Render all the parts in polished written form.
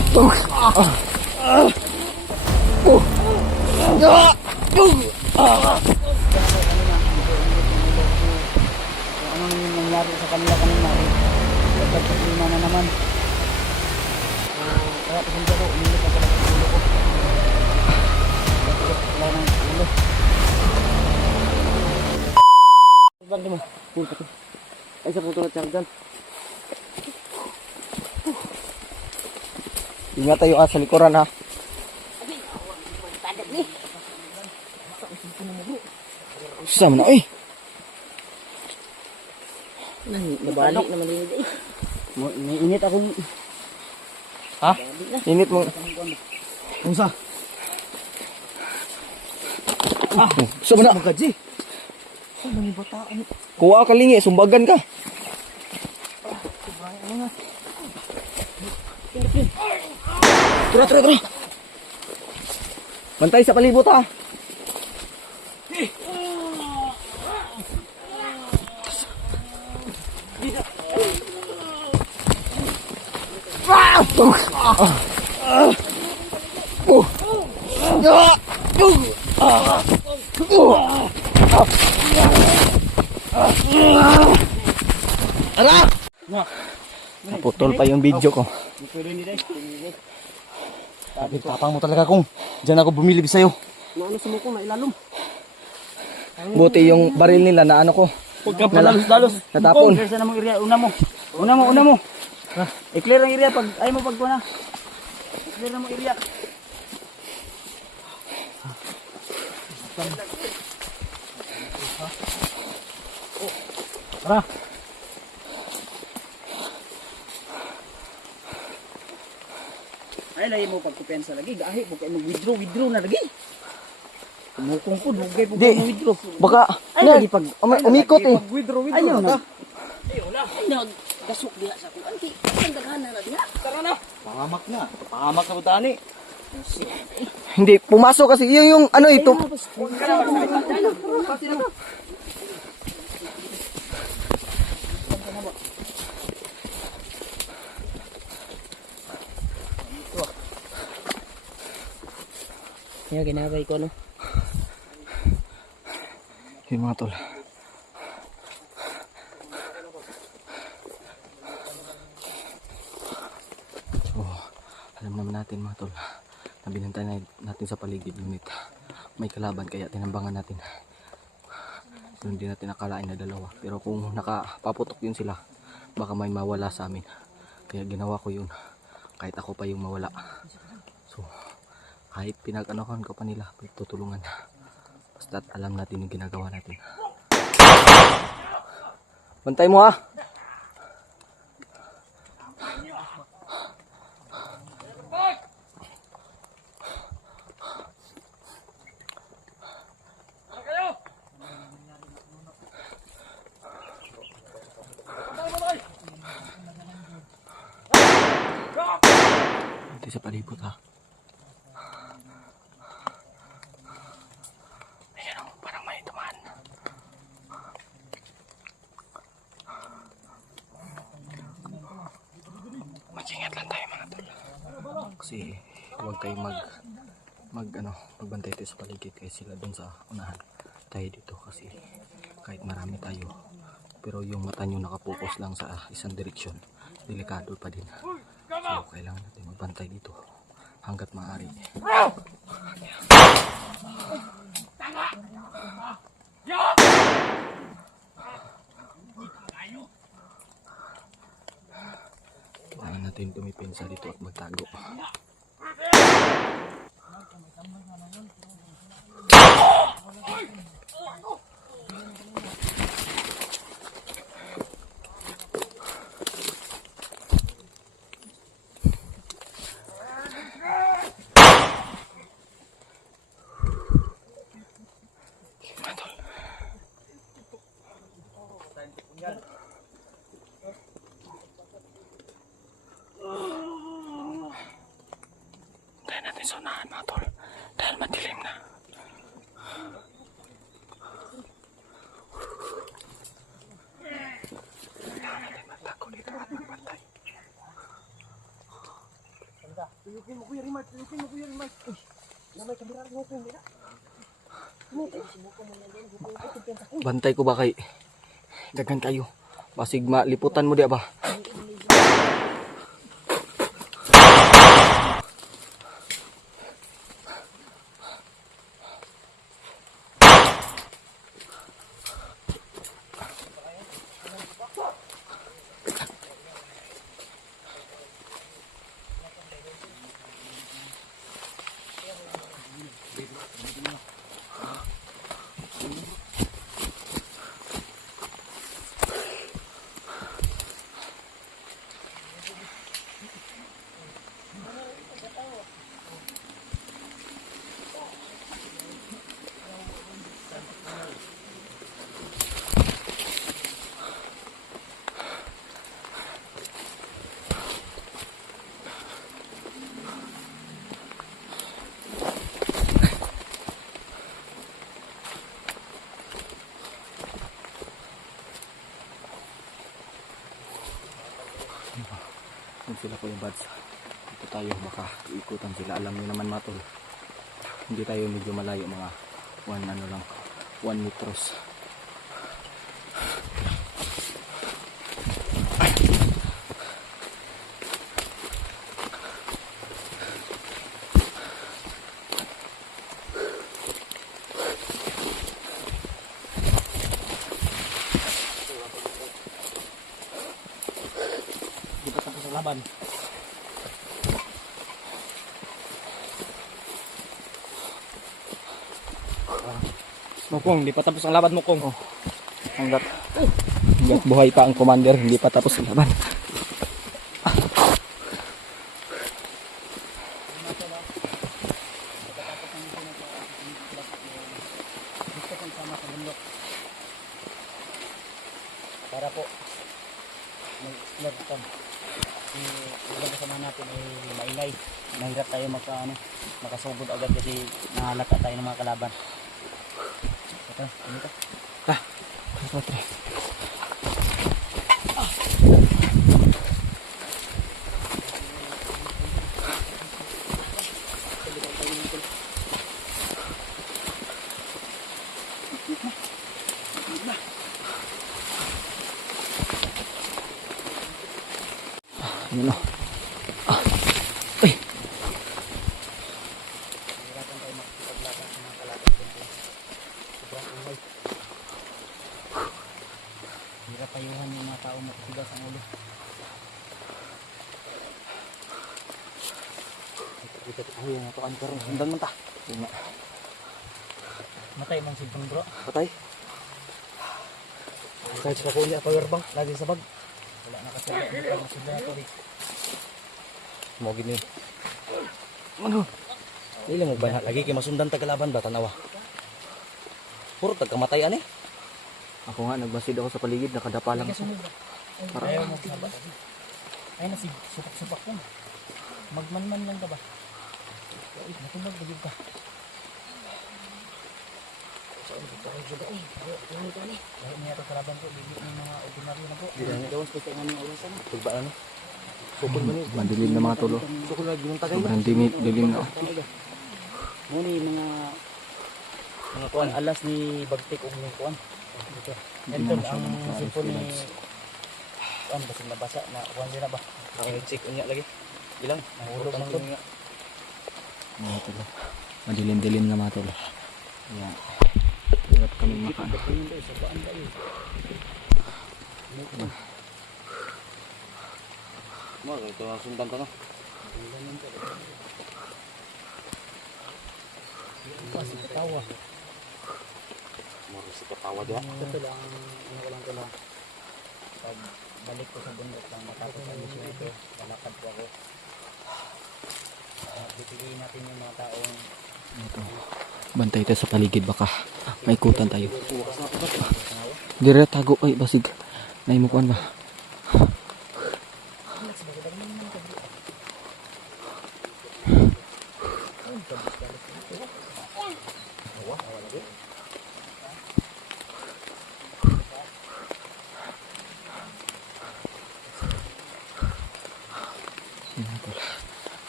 Anong nangyari sa kanila kanina eh. Nagpagpaklima na naman. Kaya pasensya ko, umilit ako lang sa ulo ko. Wala nang ulo. Bang naman, punta ko. Ay sa punto na tiyang dyan. Ingat tayo sa likuran ha. Sama na eh. Nabalik naman din eh. May init akong... Ha? Init mo. Unsa? Sama na. Magaji. Kuha ka lingi, sumbagan ka. Tara. Bantay sa palibot ha. Naputol pa yung video ko. Tapang mo talaga kung diyan ako bumilib sa'yo. Ano sa mo ko na ilalom. Buti yung baril nila na ano ko. Huwag ka palalos-lalos. Natapon. Kaya na mong area. Una mo. I-clear ang area pag ayaw mo pagkuha na. I-clear na mong area. Tara. Ay lagi mo pagkupensa lagi. Gahi mo kayo mag-withdraw na lagi. Kumukong po, lugay po kayo mag-withdraw. Baka, ay lagi pag umikot eh. Withdraw ayaw na. Ay nagdasok diha sa kung anti. Ang daghan na diha. Tara na. Pahamak na po tani. Hindi, pumasok kasi yung ano ito. Yung ginagay ko, no? Yung mga tol. So, alam naman natin mga tol. Nabinantay natin sa paligid. Ngunit may kalaban kaya tinambangan natin. So, hindi natin nakalain na dalawa. Pero kung nakapaputok yun sila, baka may mawala sa amin. Kaya ginawa ko yun. Kahit ako pa yung mawala. So, kahit pinag-anohan ko pa nila, tutulungan. Basta't alam natin yung ginagawa natin. Bantay mo ha! Bantay sa palibot ha. Mag-ingat lang tayo mga tol. Kasi huwag kayong magbantay tayo sa paligid kasi sila dun sa unahan. Tayo dito kasi kahit marami tayo pero yung mata nyo nakapokus lang sa isang direksyon, delikado pa din. So kailangan natin magbantay dito hanggat maaari. Kailangan natin tumipensa dito at magtago. Tayo natin sa unahan mga tol dahil madilim na. Kailangan natin magtago dito at magbantay. Tuyukin mo Kuya Rimar, tuyukin mo Kuya Rimar. Uy, namay kamera mo ko nila. Bantay ko ba kay daghan kayo. Basig maliputan mo di ba? Yun sila Kuya Bads. Dito tayo, baka ikutan sila. Alam niyo naman mga tol, hindi tayo medyo malayo, mga 1 metros. Di pa tapos ang laban. Mukong, di pa tapos ang laban Mukong. Oh, hanggat buhay pa ang commander, hindi pa tapos ang laban. Para po mag-vlog ito. Yung kasama natin ay maingay. Mahirap tayo makasugod agad kasi nahalata tayo ng mga kalaban. Ito, ano ito? Patri. Ayun o. Ay! Mahirapan tayo makikipaglaban sa mga kalaban dito. Sobrang ingay. Hirap payuhan yung mga tao matitigas ang ulo. Ay, yung ito anchor. Sundan mo ta. Matay bang silpong bro? Patay. Kahit sa kuya, power bank, lagi sa bag. Wala na kasi masunda na tubig. Mogin ni. Ano? Dili mo ba lagi kay masundan tagalaban ba tanawa? Puro tagkamatayan eh. Ako nga, nagbasid ako sa paligid. Nakadapa lang ako. Ayaw mo sa bata. Ay na si supak-supak ko. Magmanman lang ka ba? Ay, natulog ba ka? Saan dito tayo suda eh? Ayaw ka ni. Ayaw niya ito kalaban ko. Bigit ng mga ordinaryo na po. Hindi na daw sa nga ng oras na. Tulba ano? Sukol ba niyo? Madilim na mga tulo. Sukol na ginong tagay. Sobrang dilim na. Muna yung mga kuan alas ni Bagtik og yung kuan. Dito. Ito ang sipon ni kuan basig nabasa na kuan din na ba? Check unya lagi. Ilang? Nahulog na to. Mga tulo. Madilim-dilim na mga tulo. Ayan. Hirap kami makaano. Mo ito ang sundan to no. Pasi ketawa. Moro si katawa dia. Ito lang ko lang. Pag balik ko sa bundok lang matapos ang mission ito, lalakad ko ako. Pipiliin natin yung mga taong Ito. Bantay tayo sa paligid, baka maikutan tayo. Dire tago ay basig. Naimukuan ba?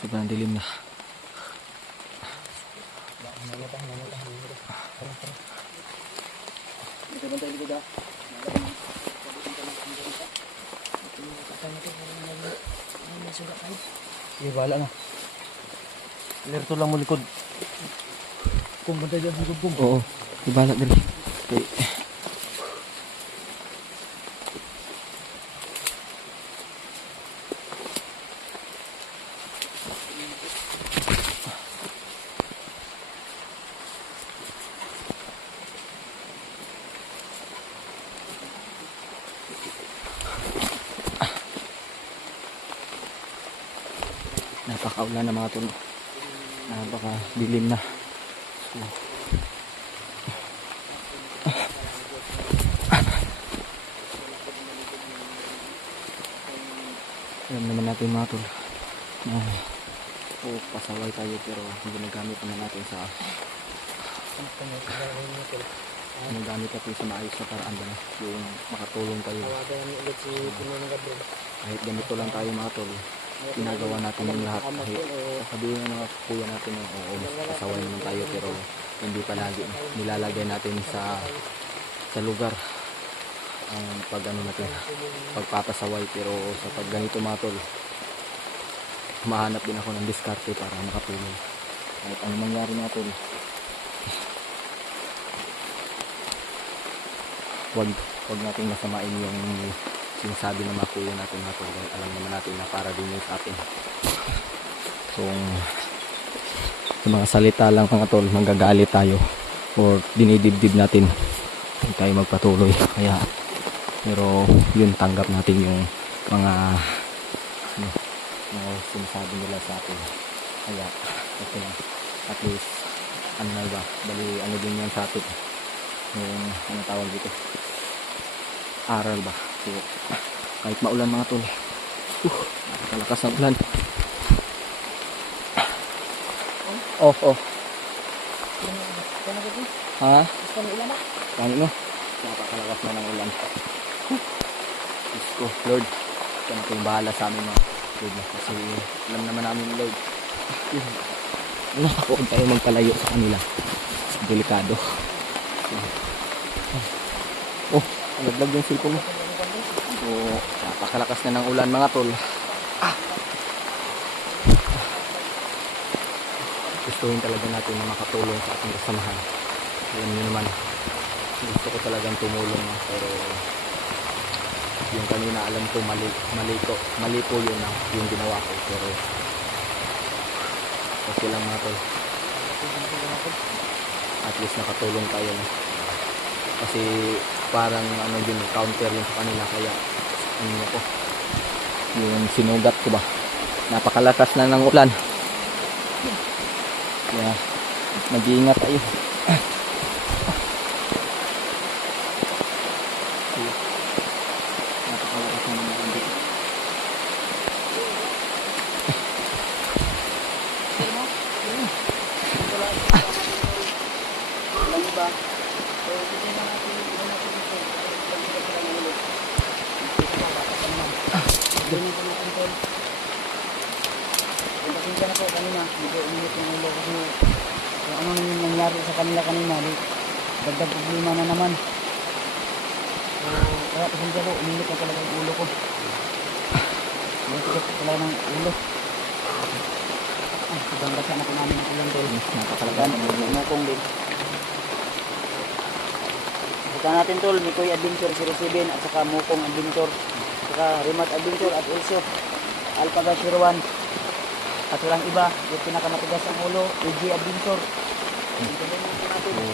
Sobrang dilim na. Sige, bahala na. Alerto lang mo likod. Kung bantay dyan, likod kong. Oo. Ibala dali. Okay. Napakaulan na mga tol. Napaka dilim na. So, alam naman natin mga tol na pasaway tayo pero ginagamit naman natin sa ginagamit natin sa maayos na paraan ba na yung makatulong tayo kahit ganito lang tayo mga tol ginagawa natin yung lahat kahit sabihin ng mga kuya natin yung oo pasaway naman tayo pero hindi palagi nilalagay natin sa lugar ang pag ano natin pagpapasaway pero sa pag ganito mga tol humahanap din ako ng diskarte para makatulong kahit ano mangyari mga tol wag nating masamain yung sinasabi ng mga kuya natin mga tol dahil alam naman natin na para din yun sa atin kung sa mga salita lang mga tol manggagalit tayo or dinidibdib natin hindi tayo magpatuloy kaya pero yun tanggap natin yung mga mga sinasabi nila sa atin kaya okay lang at least ano na ba bali ano din yan sa atin yung ano tawag dito aral ba so kahit maulan mga tol nakakalakas ng ulan oh ha kani mo napakalakas na ng ulan Diyos ko Lord ito na kayong bahala sa amin mga Lord kasi alam naman namin Lord huwag tayo magpalayo sa kanila delikado oh naglag yung cellphone mo so napakalakas na ng ulan mga tol gustuhin talaga natin na makatulong sa ating kasamahan alam nyo naman gusto ko talagang tumulong pero yung kanina alam ko mali po yun yung ginawa ko pero okay lang mga tol at least nakatulong tayo na kasi parang ano din counter yun sa kanila kaya ano ko yung sinugat ko ba napakalakas na ng ulan kaya mag-iingat tayo napakalakas na ng ulan dito Pasensya na po kanina, medyo uminit yung ulo kasi kung ano nang nangyari sa kanila kanina, dagdag problema na naman. So, kaya pasensya po, uminit na talaga yung ulo ko. Uminit ko talaga ng ulo. Sobrang basa na po namin ang ulan tol. napakalakas na ng ulan Mukong din. Saka natin tol, Mikoy Adventure 07 at saka Mukong Adventure. Saka Remote Adventure at also Alpha 01. At walang iba, yung pinakamatigas ang ulo, AG Adventure.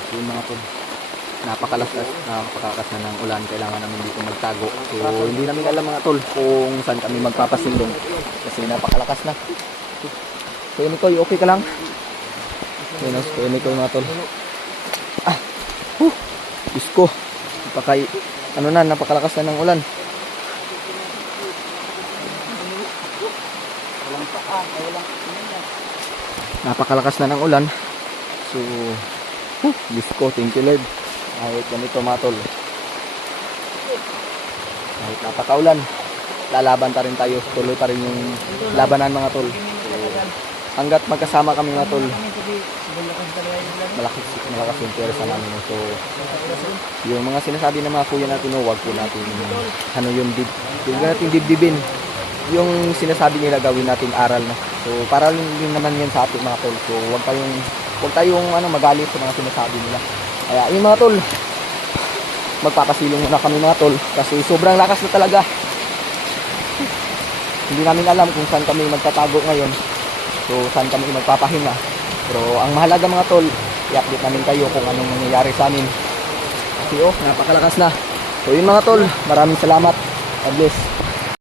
so yun mga tol napakalakas na ng ulan kailangan namin dito magtago so hindi namin alam mga tol kung saan kami magpapasilong kasi napakalakas na so Nikoy okay ka lang yun so Nikoy mga tol Diyos ko napakalakas na ng ulan Walang paa, walang napakalakas na ng ulan so Diyos ko thank you Lord kahit ganito mga tol kahit napakaulan lalaban pa rin tayo tuloy pa rin yung labanan mga tol so, hanggat magkasama kami mga tol, Kami kasi sobrang lakas talaga yung ulan. malakas yung pwersa namin. So, yung mga sinasabi ng mga kuya natin, huwag po natin, ano yung huwag natin dibdibin. Yung sinasabi nila gawin natin aral na. So, para din naman yan sa ating mga tol. So, huwag tayong magalit sa mga sinasabi nila. Kaya, yung mga tol, magpapasilong muna kami mga tol. Kasi sobrang lakas na talaga. Hindi namin alam kung saan kami magtatago ngayon. So, saan kami magpapahinga. Pero, ang mahalaga mga tol, i-update namin kayo kung anong nangyayari sa amin. Kasi, napakalakas na. So, yun mga tol, maraming salamat. God bless.